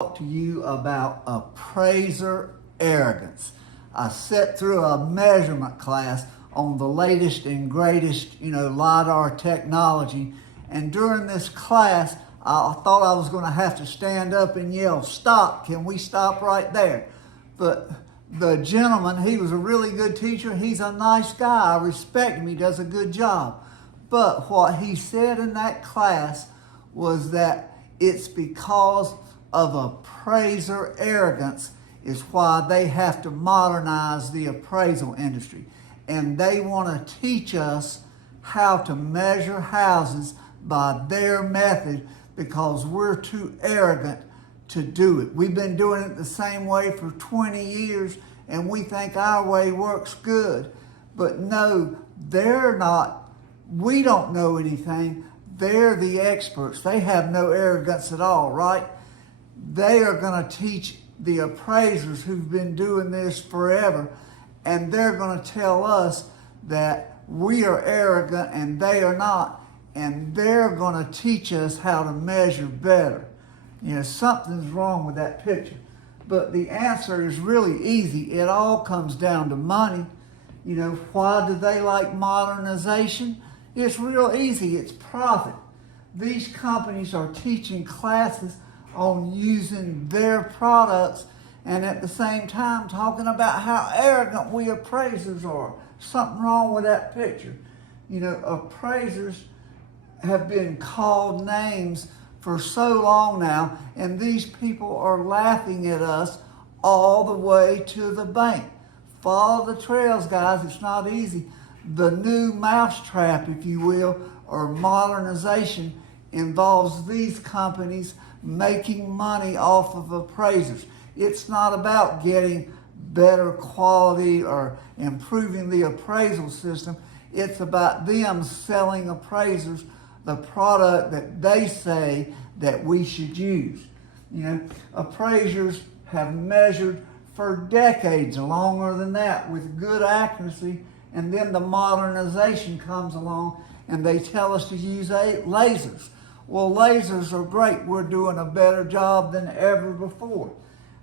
talk to you about Appraiser Arrogance. I sat through a measurement class on the latest and greatest, LiDAR technology. And during this class, I thought I was going to have to stand up and yell, "Stop, can we stop right there?" But the gentleman, he was a really good teacher. He's a nice guy. I respect him. He does a good job. But what he said in that class was that it's because of appraiser arrogance is why they have to modernize the appraisal industry. And they want to teach us how to measure houses by their method because we're too arrogant to do it. We've been doing it the same way for 20 years and we think our way works good. But no, they're not. We don't know anything. They're the experts. They have no arrogance at all, right? They are going to teach the appraisers who've been doing this forever, and they're going to tell us that we are arrogant and they are not, and they're going to teach us how to measure better. Something's wrong with that picture. But the answer is really easy. It all comes down to money. Why do they like modernization? It's real easy. It's profit. These companies are teaching classes on using their products and at the same time talking about how arrogant we appraisers are. Something wrong with that picture. Appraisers have been called names for so long now, and these people are laughing at us all the way to the bank. Follow the trails, guys. It's not easy. The new mousetrap, if you will, or modernization involves these companies making money off of appraisers. It's not about getting better quality or improving the appraisal system. It's about them selling appraisers the product that they say that we should use. Appraisers have measured for decades, longer than that, with good accuracy, and then the modernization comes along and they tell us to use lasers. Well, lasers are great. We're doing a better job than ever before.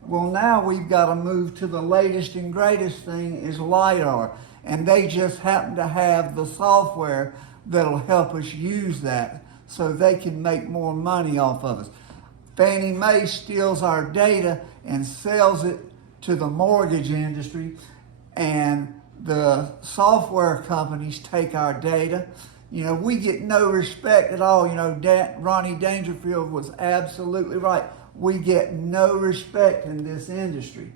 Well, now we've got to move to the latest and greatest thing is LiDAR, and they just happen to have the software that'll help us use that so they can make more money off of us. Fannie Mae steals our data and sells it to the mortgage industry, and the software companies take our data. We get no respect at all. Ronnie Dangerfield was absolutely right. We get no respect in this industry.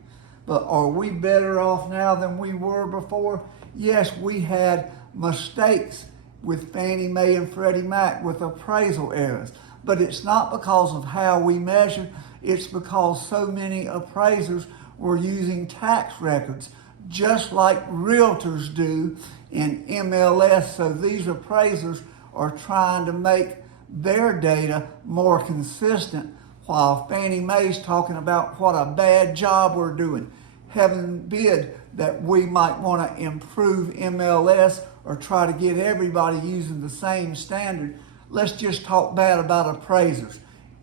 But are we better off now than we were before? Yes, we had mistakes with Fannie Mae and Freddie Mac with appraisal errors. But it's not because of how we measure. It's because so many appraisers were using tax records, just like realtors do in MLS. So these appraisers are trying to make their data more consistent while Fannie Mae's talking about what a bad job we're doing. Heaven forbid that we might want to improve MLS or try to get everybody using the same standard. Let's just talk bad about appraisers.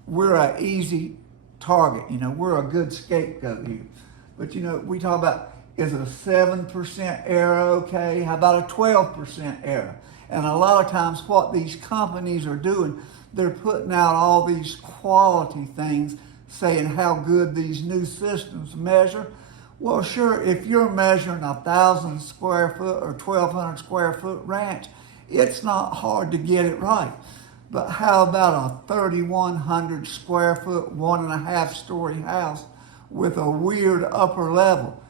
We're an easy target. We're a good scapegoat here. But we talk about, is a 7% error okay? How about a 12% error? And a lot of times what these companies are doing, they're putting out all these quality things saying how good these new systems measure. Well, sure, if you're measuring 1,000 square foot or 1,200 square foot ranch, it's not hard to get it right. But how about a 3,100 square foot, 1.5 story house with a weird upper level?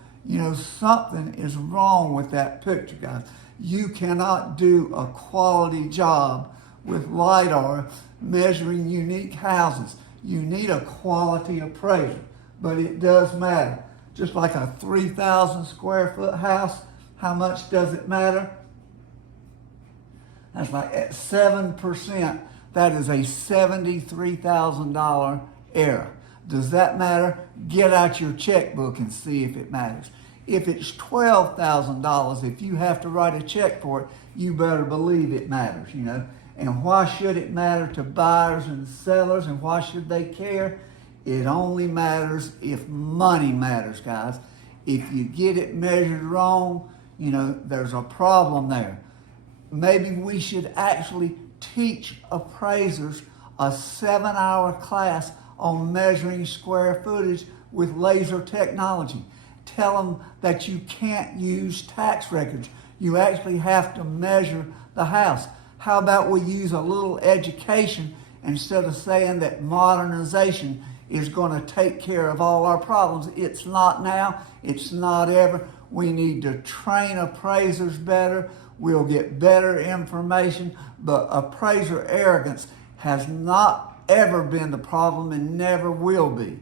Something is wrong with that picture, guys. You cannot do a quality job with LiDAR measuring unique houses. You need a quality appraiser, but it does matter. Just like a 3,000 square foot house, how much does it matter? That's like at 7%, that is a $73,000 error. Does that matter? Get out your checkbook and see if it matters. If it's $12,000, if you have to write a check for it, you better believe it matters, And why should it matter to buyers and sellers, and why should they care? It only matters if money matters, guys. If you get it measured wrong, there's a problem there. Maybe we should actually teach appraisers a 7-hour class on measuring square footage with laser technology. Tell them that you can't use tax records. You actually have to measure the house. How about we use a little education instead of saying that modernization is going to take care of all our problems? It's not now. It's not ever. We need to train appraisers better. We'll get better information, but appraiser arrogance has not ever been the problem and never will be.